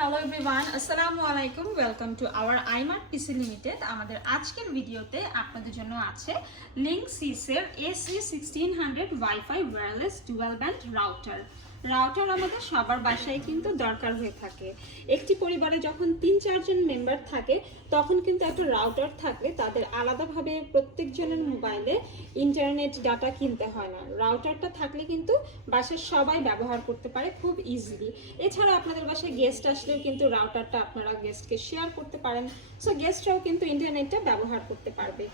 Hello everyone, Assalamu alaikum. Welcome to our iMart Pc Ltd. আমাদের আজকের ভিডিওতে আপনাদের জন্য আছে Linksys এর AC1600 Wi-Fi wireless dual band router. Router আমাদের সবার বাসায় কিন্তু দরকার হয়ে থাকে। একটি পরিবারে যখন 3-4 জন মেম্বার থাকে তখন কিন্তু একটা রাউটার থাকলে তাদের আলাদাভাবে প্রত্যেকজনের মোবাইলে ইন্টারনেট ডাটা কিনতে হয় না। রাউটারটা থাকলে কিন্তু বাসার সবাই ব্যবহার করতে পারে খুব ইজিলি। এছাড়া আপনাদের বাসায় গেস্ট আসলেও কিন্তু রাউটারটা আপনারা গেস্টকে শেয়ার করতে পারেন, সো গেস্টরাও কিন্তু ইন্টারনেটটা ব্যবহার করতে পারবে।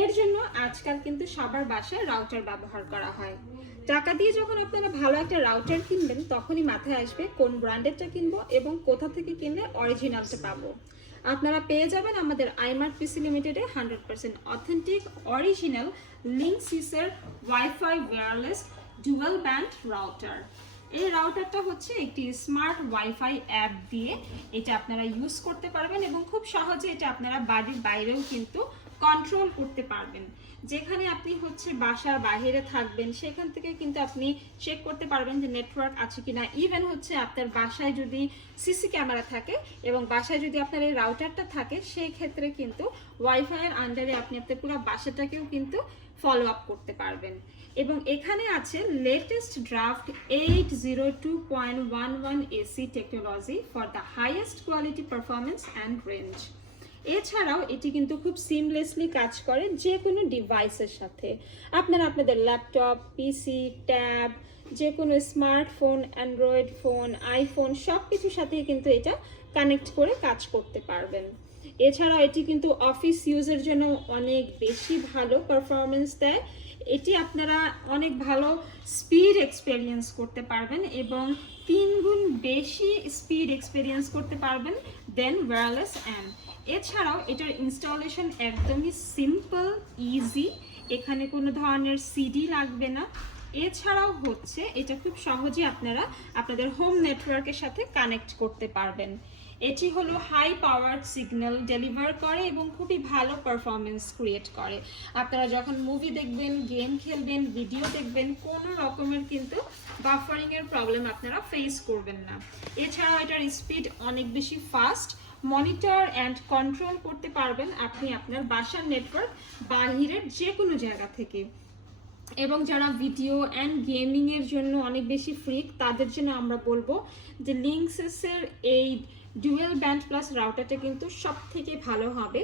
এর জন্য আজকাল কিন্তু সবার বাসায় রাউটার ব্যবহার করা হয়। টাকা দিয়ে যখন আপনারা ভালো একটা রাউটার কিনবেন তখনই মাথায় আসবে কোন ব্র্যান্ডেরটা কিনবো এবং কোথা থেকে কিনলে অরিজিনালটা পাবো। আপনারা পেয়ে যাবেন আমাদের iMart Pc Ltd 100% authentic original Linksys এর wifi wireless dual band router. এই রাউটারটা হচ্ছে একটি স্মার্ট ওয়াইফাই অ্যাপ দিয়ে এটা আপনারা ইউজ করতে পারবেন এবং খুব সহজে এটা আপনারা বাড়ির বাইরেও কিন্তু কন্ট্রোল করতে পারবেন। যেখানে আপনি হচ্ছে বাসার বাইরে থাকবেন সেখান থেকে কিন্তু আপনি চেক করতে পারবেন যে নেটওয়ার্ক আছে কিনা। ইভেন হচ্ছে আপনার বাসায় যদি সিসি ক্যামেরা থাকে এবং বাসায় যদি আপনার এই রাউটারটা থাকে সেই ক্ষেত্রে কিন্তু ওয়াইফাইয়ের আন্ডারে আপনি আপনার পুরো বাসাটাকেও কিন্তু ফলো আপ করতে পারবেন। এবং এখানে আছে latest draft 802.11 AC technology for the highest quality performance and range. এছাড়াও এটি কিন্তু খুব সিমলেসলি কাজ করে যে কোনো ডিভাইসের সাথে। আপনারা আপনাদের ল্যাপটপ, পিসি, ট্যাব, যে কোনো স্মার্টফোন, অ্যান্ড্রয়েড ফোন, আইফোন সব কিছুর সাথেই কিন্তু এটা কানেক্ট করে কাজ করতে পারবেন। এছাড়াও এটি কিন্তু অফিস ইউজের জন্য অনেক বেশি ভালো পারফরমেন্স দেয়। এটি আপনারা অনেক ভালো স্পিড এক্সপেরিয়েন্স করতে পারবেন এবং 3 গুণ বেশি স্পিড এক্সপেরিয়েন্স করতে পারবেন দেন ওয়্যারলেস অ্যান্ড। এছাড়াও এটার ইনস্টলেশন একদমই সিম্পল, ইজি, এখানে কোনো ধরনের সিডি লাগবে না। এছাড়াও হচ্ছে এটা খুব সহজে আপনারা আপনাদের হোম নেটওয়ার্কের সাথে কানেক্ট করতে পারবেন। এটি হলো হাই পাওয়ার সিগন্যাল ডেলিভার করে এবং খুবই ভালো পারফরমেন্স ক্রিয়েট করে। আপনারা যখন মুভি দেখবেন, গেম খেলবেন, ভিডিও দেখবেন, কোনো রকমের কিন্তু বাফারিংয়ের প্রবলেম আপনারা ফেস করবেন না। এছাড়াও এটার স্পিড অনেক বেশি ফাস্ট, মনিটর অ্যান্ড কন্ট্রোল করতে পারবেন আপনি আপনার বাসার নেটওয়ার্ক বাহিরের যে কোনো জায়গা থেকে। এবং যারা ভিডিও অ্যান্ড গেমিংয়ের জন্য অনেক বেশি ফ্রিক তাদের জন্য আমরা বলবো যে লিঙ্কসের এই ডুয়েল ব্যান্ড প্লাস রাউটারটা কিন্তু সব থেকে ভালো হবে।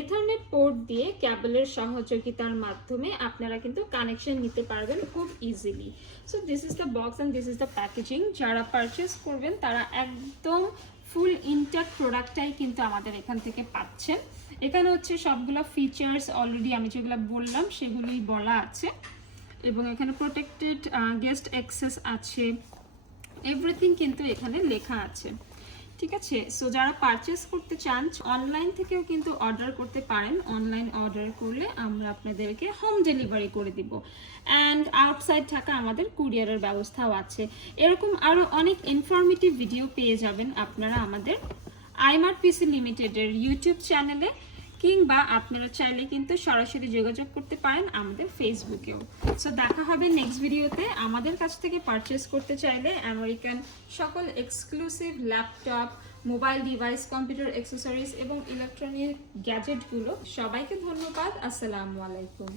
ইথারনেট পোর্ট দিয়ে ক্যাবলের সহযোগিতার মাধ্যমে আপনারা কিন্তু কানেকশন নিতে পারবেন খুব easily. So this is the box and this is the packaging. যারা পারচেস করবেন তারা একদম ফুল ইনট্যাক্ট প্রোডাক্টটাই কিন্তু আমাদের এখান থেকে পাচ্ছেন। এখানে হচ্ছে সবগুলো ফিচার্স অলরেডি আমি যেগুলো বললাম সেগুলোই বলা আছে এবং এখানে প্রোটেক্টেড গেস্ট অ্যাক্সেস আছে, এভরিথিং কিন্তু এখানে লেখা আছে। ঠিক আছে, সো যারা পারচেস করতে চান অনলাইন থেকেও কিন্তু অর্ডার করতে পারেন। অনলাইন অর্ডার করলে আমরা আপনাদেরকে হোম ডেলিভারি করে দিব অ্যান্ড আউটসাইড থাকা আমাদের কুরিয়ারের ব্যবস্থাও আছে। এরকম আরও অনেক ইনফরমেটিভ ভিডিও পেয়ে যাবেন আপনারা আমাদের iMart Pc লিমিটেডের ইউটিউব চ্যানেলে, কিংবা আপনারা চাইলে কিন্তু সরাসরি যোগাযোগ করতে পারেন আমাদের ফেসবুকেও। সো দেখা হবে নেক্সট ভিডিওতে। আমাদের কাছ থেকে পারচেস করতে চাইলে আমেরিকান সকল exclusive laptop, mobile device, computer accessories এবং ইলেকট্রনিক গ্যাজেটগুলো সবাইকে ধন্যবাদ। আসসালামু আলাইকুম।